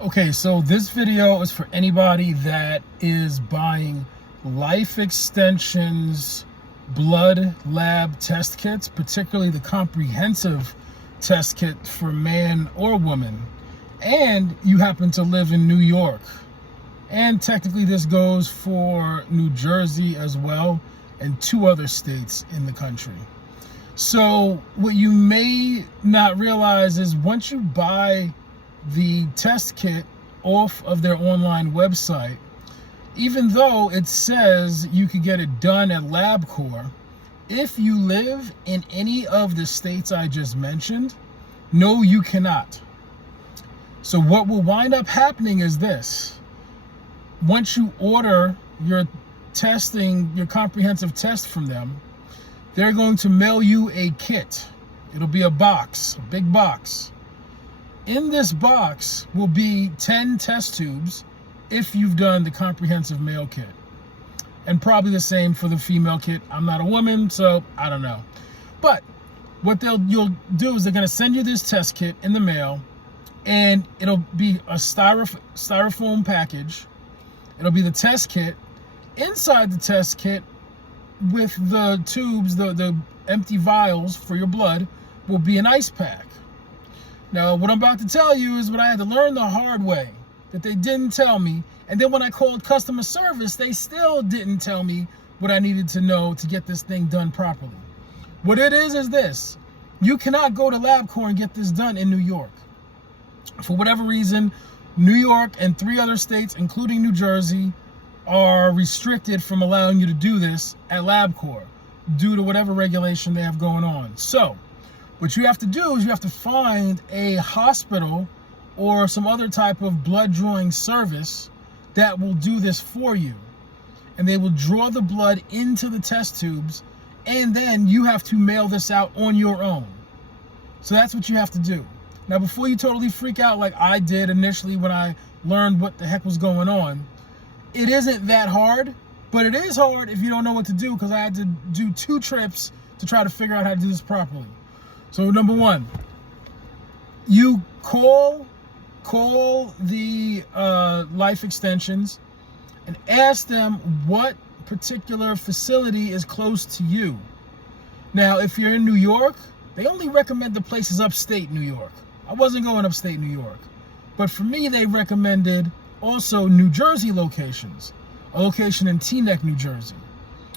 Okay, so this video is for anybody that is buying Life Extension's blood lab test kits, particularly the comprehensive test kit for man or woman, and you happen to live in New York. And technically this goes for New Jersey as well, and 2 other states in the country. So what you may not realize is once you buy the test kit off of their online website, even though it says you could get it done at LabCorp, if you live in any of the states I just mentioned, no, you cannot. So what will wind up happening is this. Once you order your comprehensive test from them, they're going to mail you a kit. It'll be a box, a big box. In this box will be 10 test tubes if you've done the comprehensive male kit. And probably the same for the female kit. I'm not a woman, so I don't know. But what you'll do is they're going to send you this test kit in the mail, and it'll be a styrofoam package. It'll be the test kit. Inside the test kit, with the tubes, the empty vials for your blood, will be an ice pack. Now, what I'm about to tell you is what I had to learn the hard way, that they didn't tell me. And then when I called customer service, they still didn't tell me what I needed to know to get this thing done properly. What it is this. You cannot go to LabCorp and get this done in New York. For whatever reason, New York and 3 other states, including New Jersey, are restricted from allowing you to do this at LabCorp due to whatever regulation they have going on. So what you have to do is you have to find a hospital or some other type of blood drawing service that will do this for you. And they will draw the blood into the test tubes, and then you have to mail this out on your own. So that's what you have to do. Now, before you totally freak out like I did initially when I learned what the heck was going on, it isn't that hard, but it is hard if you don't know what to do, because I had to do 2 trips to try to figure out how to do this properly. So number 1, you call the Life Extensions and ask them what particular facility is close to you. Now, if you're in New York, they only recommend the places upstate New York. I wasn't going upstate New York. But for me, they recommended also New Jersey locations. A location in Teaneck, New Jersey,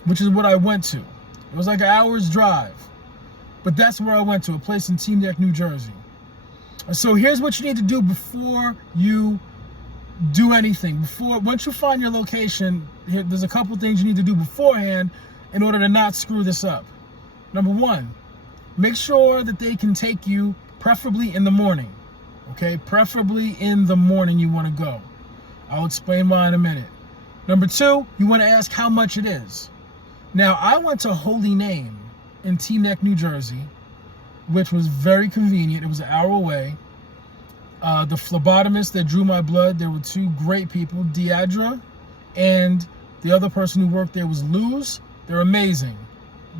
which is what I went to. It was like an hour's drive. But that's where I went to, a place in Teaneck, New Jersey. So here's what you need to do before you do anything. Once you find your location, there's a couple things you need to do beforehand in order to not screw this up. Number 1, make sure that they can take you preferably in the morning. Okay, preferably in the morning you want to go. I'll explain why in a minute. Number 2, you want to ask how much it is. Now, I went to Holy Name in Teaneck, New Jersey, which was very convenient. It was an hour away. The phlebotomist that drew my blood, there were 2 great people, Deidre, and the other person who worked there was Luz. They're amazing.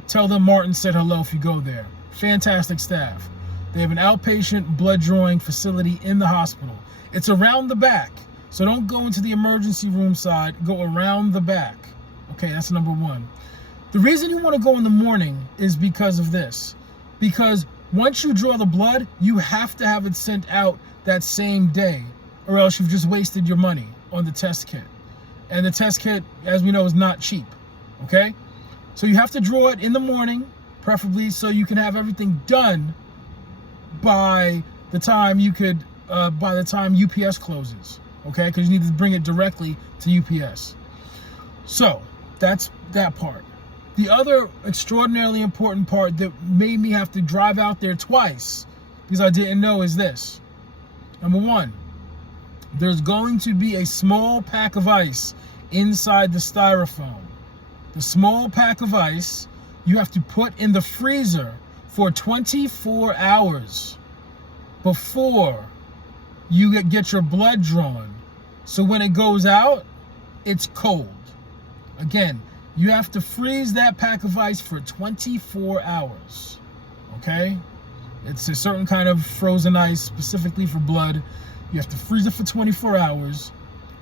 Tell them Martin said hello if you go there. Fantastic staff. They have an outpatient blood drawing facility in the hospital. It's around the back, so don't go into the emergency room side. Go around the back. Okay, that's number 1. The reason you want to go in the morning is because of this. Because once you draw the blood, you have to have it sent out that same day, or else you've just wasted your money on the test kit. And the test kit, as we know, is not cheap. Okay? So you have to draw it in the morning, preferably so you can have everything done by the time UPS closes. Okay? Because you need to bring it directly to UPS. So that's that part. The other extraordinarily important part that made me have to drive out there twice, because I didn't know, is this. Number 1, there's going to be a small pack of ice inside the styrofoam. The small pack of ice you have to put in the freezer for 24 hours before you get your blood drawn. So when it goes out, it's cold. Again, you have to freeze that pack of ice for 24 hours. Okay? It's a certain kind of frozen ice specifically for blood. You have to freeze it for 24 hours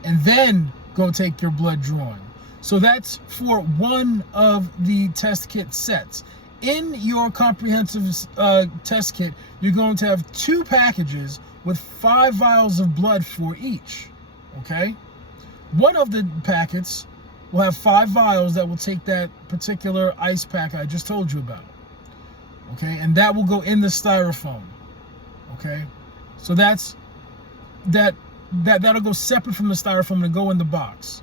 and then go take your blood drawn. So that's for one of the test kit sets. In your comprehensive test kit, you're going to have 2 packages with 5 vials of blood for each, okay? One of the packets will have 5 vials that will take that particular ice pack I just told you about, okay? And that will go in the styrofoam, okay? So that'll go separate from the styrofoam and go in the box.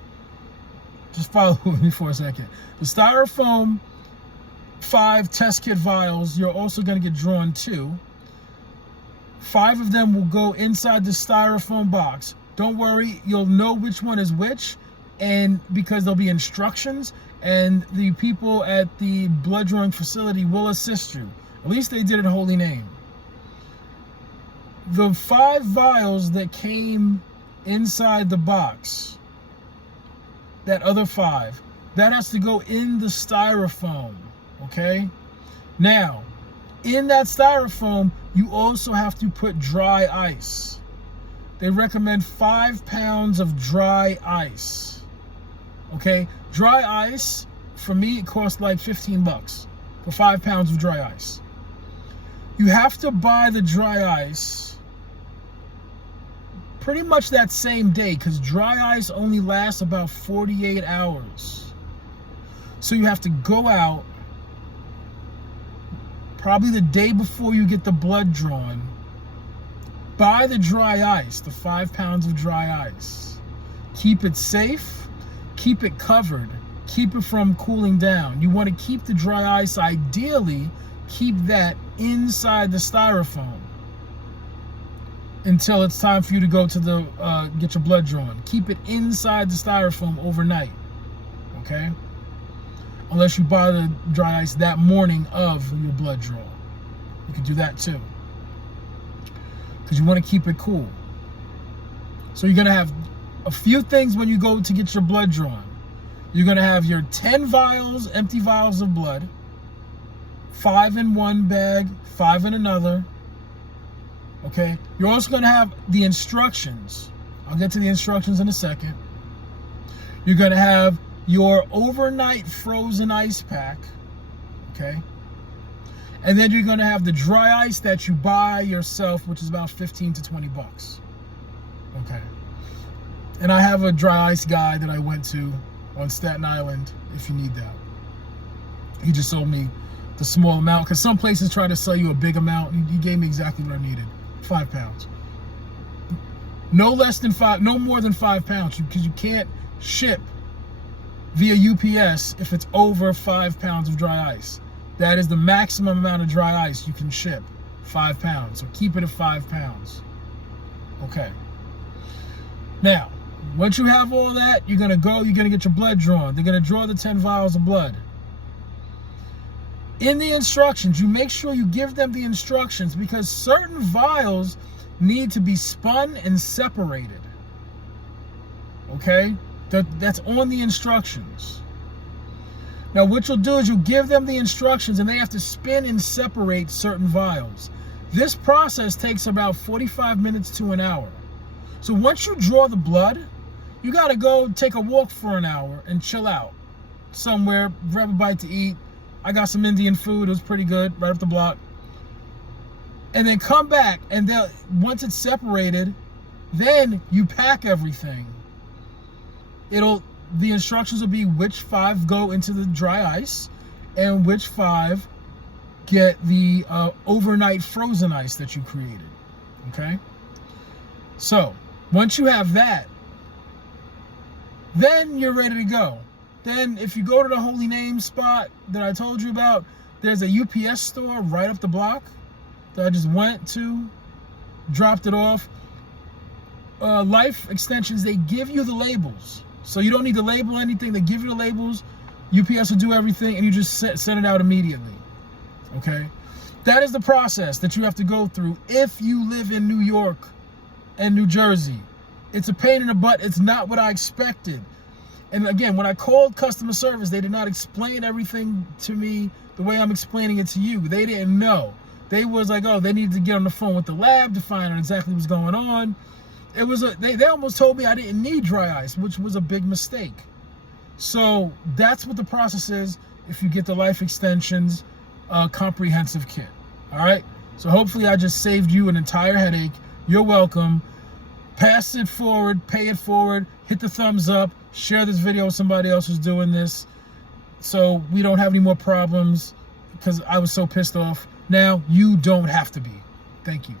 Just follow me for a second. The styrofoam 5 test kit vials, you're also going to get drawn 2. 5 of them will go inside the styrofoam box. Don't worry, you'll know which one is which, and because there'll be instructions, and the people at the blood drawing facility will assist you. At least they did it Holy Name. The 5 vials that came inside the box, that other 5, that has to go in the styrofoam, okay? Now, in that styrofoam, you also have to put dry ice. They recommend 5 pounds of dry ice, okay? Dry ice, for me, it costs like 15 bucks for 5 pounds of dry ice. You have to buy the dry ice pretty much that same day, because dry ice only lasts about 48 hours. So you have to go out probably the day before you get the blood drawn, buy the dry ice, the 5 pounds of dry ice. Keep it safe, keep it covered, keep it from cooling down. You want to keep the dry ice, ideally, keep that inside the styrofoam until it's time for you to go to the get your blood drawn. Keep it inside the styrofoam overnight, okay? Unless you buy the dry ice that morning of your blood draw. You can do that too, because you want to keep it cool. So you're going to have a few things when you go to get your blood drawn. You're going to have your 10 vials, empty vials of blood, 5 in one bag, 5 in another. Okay, you're also going to have the instructions. I'll get to the instructions in a second. You're going to have your overnight frozen ice pack, okay? And then you're going to have the dry ice that you buy yourself, which is about 15 to 20 bucks, okay? And I have a dry ice guy that I went to on Staten Island if you need that. He just sold me the small amount, because some places try to sell you a big amount. He gave me exactly what I needed. 5 pounds. No less than 5, no more than 5 pounds, because you can't ship via UPS if it's over 5 pounds of dry ice. That is the maximum amount of dry ice you can ship, 5 pounds. So keep it at 5 pounds. Okay. Now, once you have all that, you're going to get your blood drawn. They're going to draw the 10 vials of blood. In the instructions, you make sure you give them the instructions, because certain vials need to be spun and separated. Okay? That's on the instructions. Now, what you'll do is you'll give them the instructions, and they have to spin and separate certain vials. This process takes about 45 minutes to an hour. So once you draw the blood, you got to go take a walk for an hour and chill out somewhere, grab a bite to eat. I got some Indian food. It was pretty good, right up the block. And then come back, and once it's separated, then you pack everything. The instructions will be which 5 go into the dry ice and which 5 get the overnight frozen ice that you created, okay? So once you have that, then you're ready to go. Then if you go to the Holy Name spot that I told you about, there's a UPS store right up the block that I just went to, dropped it off. Life Extensions, they give you the labels. So you don't need to label anything. They give you the labels. UPS will do everything, and you just send it out immediately. Okay? That is the process that you have to go through if you live in New York and New Jersey. It's a pain in the butt. It's not what I expected. And again, when I called customer service, they did not explain everything to me the way I'm explaining it to you. They didn't know. They was like, oh, they needed to get on the phone with the lab to find out exactly what's going on. it was they almost told me I didn't need dry ice, which was a big mistake. So that's what the process is if you get the Life Extensions comprehensive kit. All right. So hopefully I just saved you an entire headache. You're welcome. Pass it forward, pay it forward, hit the thumbs up, share this video with somebody else who's doing this, so we don't have any more problems, because I was so pissed off. Now you don't have to be. Thank you.